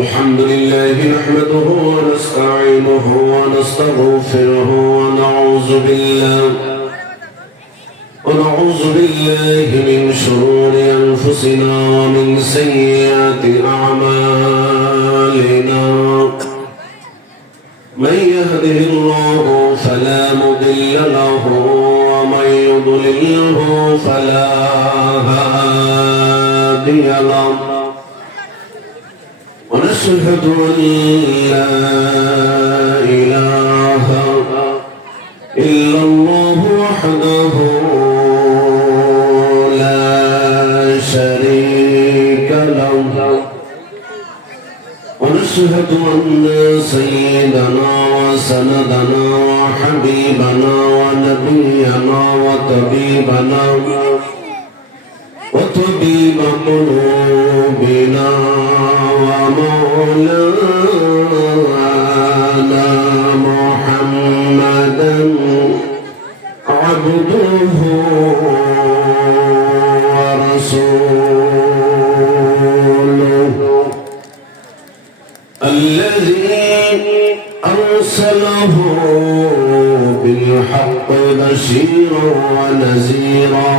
الحمد لله نحمده ونستعينه ونستغفره ونعوذ بالله من شرور أنفسنا ومن سيئات أعمالنا من يهده الله فلا مضل له ومن يضلله فلا هادي له ونشهد أن لا إله إلا الله وحده لا شريك له ونشهد أن سيدنا وسندنا وحبيبنا ونبينا وطبيب قلوبنا ومولانا محمدا عبده ورسوله الذي أرسله بالحق بشيرا ونذيرا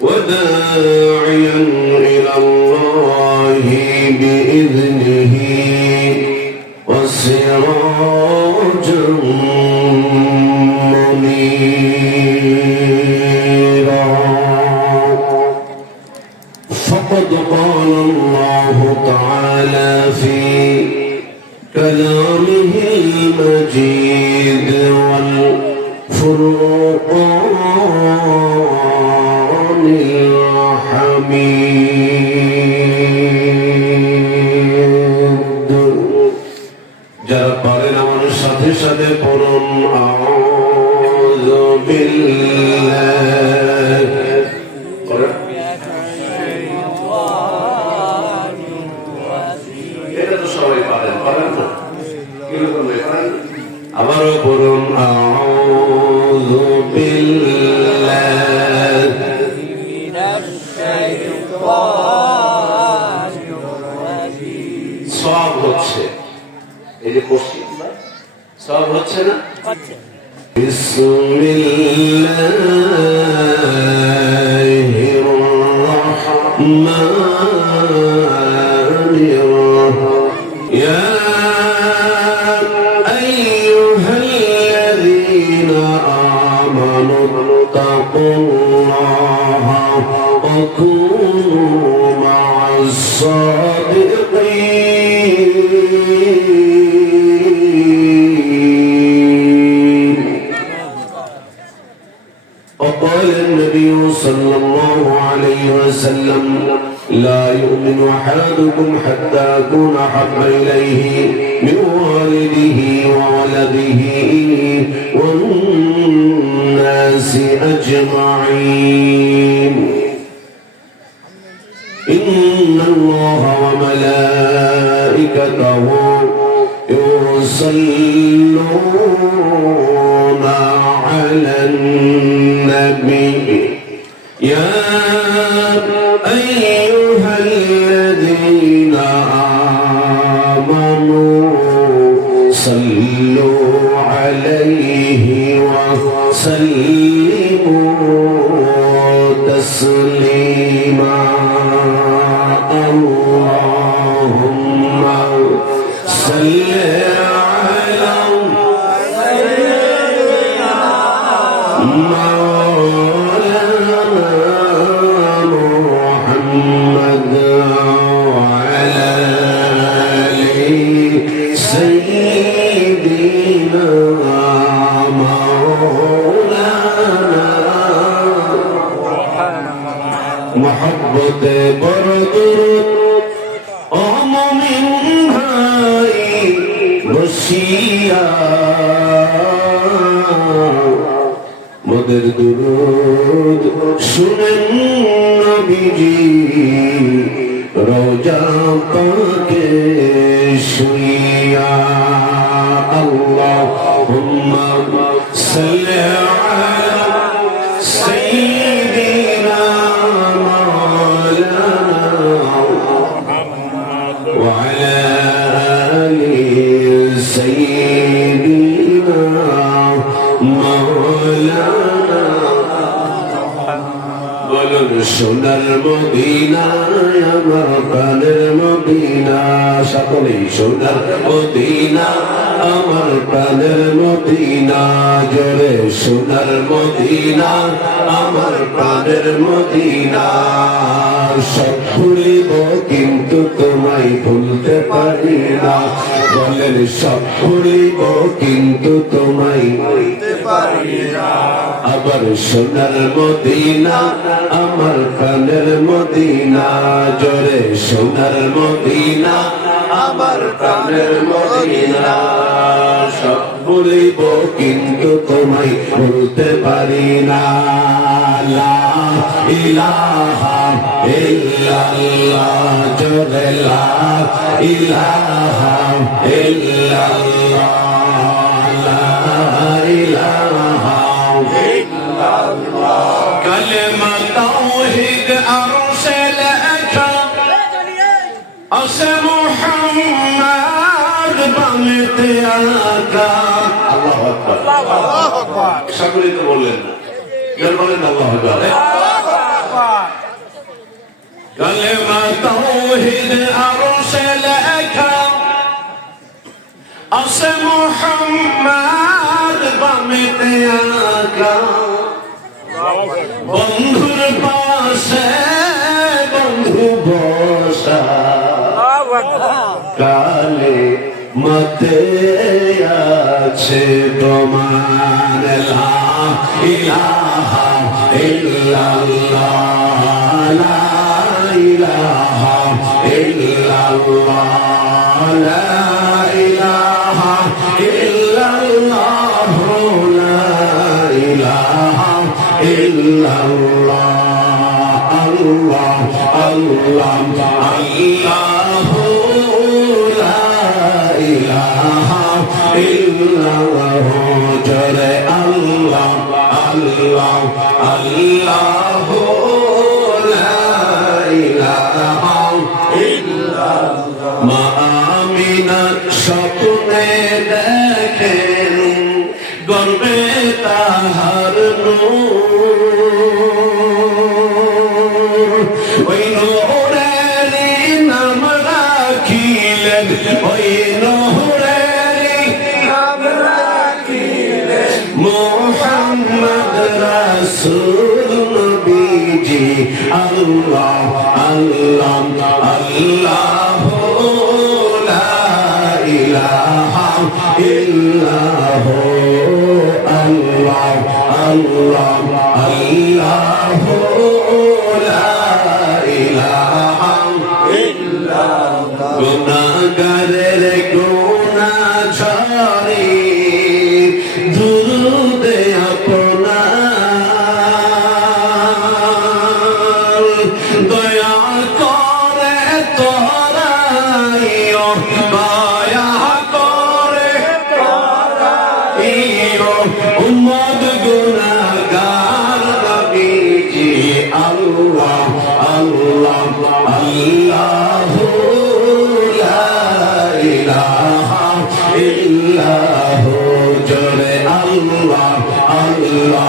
وداعيا إلى الله بإذنه وسراجا منيرا فقد قال الله تعالى في كلامه المجيد والفرقان الحميد যারা পারেন আমাদের সাথে সাথে পড়ুন আউযু বিল্লাহি এটা তো সবাই পারেন তো কিরকম পারেন আবারও পড়ুন আউযু বিল্লাহি মিনাশ শাইতানির রাজিম সব হচ্ছে এই যে পড়ছি সব হচ্ছে না বিসমিল্লাহির রাহমানির রাহিম ইয়া আইয়ুহাল্লাযীনা আমানু তাকুল্লাহা ওয়া কুনু মা'আস সাদিকিন وقال النبي صلى الله عليه وسلم لا يؤمن أحدكم حتى أكون أحب إليه من والده وولده والناس أجمعين إن الله وملائكته يصلون على النبي يا أيها الذين آمنوا صلوا عليه وسلموا تسليما اللهم صل على مولانا محمد وعلى آله سيدنا مولانا محبت بردر من هاي بشيا مدر درود শুনেন নবীজি রোজা পাকে শুইয়া আল্লাহুম্মা সাল্লি আলা সাইয়্যিদিনা মাওলানা ওয়া وعلى آل سيدنا مولانا বলুন সোনার মদিনা আমার প্রাণের মদিনা সকলেই সোনার মদিনা আমার প্রাণের মদিনা জোরে সোনার মদিনা আমার প্রাণের মদিনা সব ভুলিব কিন্তু তোমায় ভুলতে পারি না বলেন সব ভুলিব কিন্তু তোমায় ভুলতে পারি না আবার সোনার মদিনা আমার প্রাণের মদিনা জোরে সোনার মদিনা আমার প্রাণের মদিনা সব ভুলিব কিন্তু তোমায় ভুলতে পারি না লা ইলাহা ইল্লাল্লাহ জোরে লা ইলাহা ইল্লাল্লাহ লা ইলাহা ইল্লাল্লাহ কালেমা তাওহীদ আরশে লেখা আসে মুহাম্মদ বানিতে আকা আল্লাহু আকবার আল্লাহু আকবার সকলেই তো বললেন না কেন বলেন আল্লাহু আকবার কালেমা তাওহীদ আরশে লেখা আসে মুহাম্মদ বানিতে আকা বন্ধুর পাশে বন্ধু বসা কালে মতে আছে প্রমাণ লা ইলাহা ইল্লাল্লাহ লা ইলাহা ইল্লাল্লাহ লা ইলাহা ইল্লাল্লাহ লা ইলাহা ইল্লাল্লাহ আল্লাহ আল্লাহ আল্লাহ লা ইলাহা ইল্লাল্লাহ জরে আল্লাহ আল্লাহ আল্লাহ লা ইলাহা ইল্লাল্লাহ মা আমিনা স্বপ্নে দেখেন গর্বে তাহার নূর ওই নূরেরই নাম রাখিলেন ওই নূরেরই নাম রাখিলেন মুহাম্মদ রাসূল নবীজি আল্লাহ আল্লাহ আল্লাহ লা ইলাহা ইল্লাল্লাহ আল্লাহ আল্লাহ আল্লাহ লা ইলাহা ইল্লাল্লাহ গুনাহগারের গুনাহ ঝাড়ি দুরুদে আপনার দয়া করে তোরাইও দয়া করে তোরাইও উম্মত গুনাহগার নবীজি আল্লাহ আল্লাহ আল্লাহ লা ইলাহা ইল্লাল্লাহ জোরে আল্লাহ আল্লাহ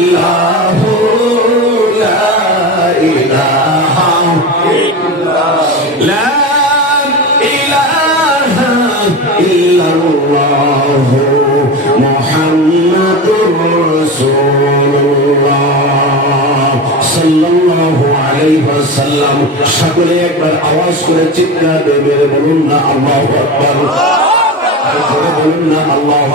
আল্লাহ লা ইলাহা ইল্লাল্লাহ লা ইলাহা ইল্লাল্লাহ মুহাম্মাদুর রাসূলুল্লাহ সাল্লাল্লাহু আলাইহি ওয়াসাল্লাম সকলে একবার আওয়াজ করে চিৎকার দিয়ে বলুন না আল্লাহু আকবার বলুন না আল্লাহু